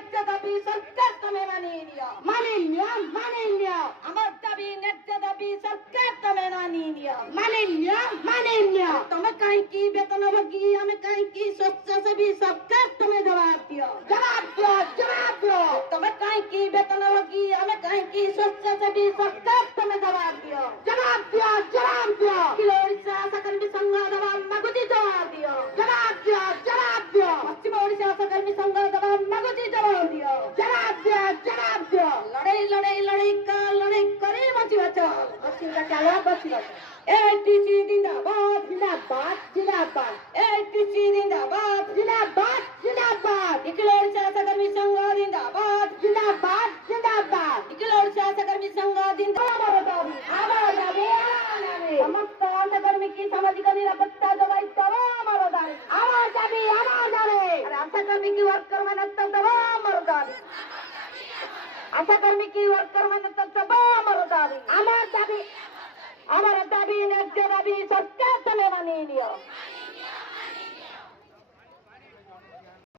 ন্যায্য দাবি সরকার তুমি মানিয়ে নিও। মানিন্য আমার দাবি ন্যায্য দাবি সরকার তুমি মানিয়ে নিও। মানিন্য তুমি কাইকি বেতনভোগী আমি কাইকি স্বেচ্ছাসেবী সরকার তুমি জবাব দিও। জবাব দিও তুমি কাইকি বেতনভোগী আমি কাইকি স্বেচ্ছাসেবী সরকার তুমি জবাব দিও। জবাব দিও কিলো ওড়িশা আশাকর্মী সংঘ জবাব মাগুজি জবাব দিও। জবাব দিও পশ্চিম ওড়িশা আশাকর্মী সংঘ জবাব মাগুজি জবাব দিও। জবাব দিও লড়াই লড়াই লড়াই কাল লড়াই করে বাঁচিবা চল। অসুবিধা চালা বসিবা এটিসি জিন্দাবাদ জিন্দাবাদ এটিসি জিন্দাবাদ জিন্দাবাদ নিখিল ওড়িশা আশাকর্মী সংঘ জিন্দাবাদ নিখিল ওড়িশা আশাকর্মী সংঘ জিন্দাবাদ। আমার দাবি সমস্ত আশাকর্মী কি সামাজিক নিরাপত্তা জবাই দেবো আমার দাবি। আমার দাবি আর আশাকর্মী কি ওয়ার্কার মানবতা দেবো আমার দাবি। আশাকর্মী কি ওয়ার্কার মানবতা দেবো আমার দাবি। আমার দাবি আমার দাবি ন্যায্য দাবি সরকার তুমি মানিয়ে নিও।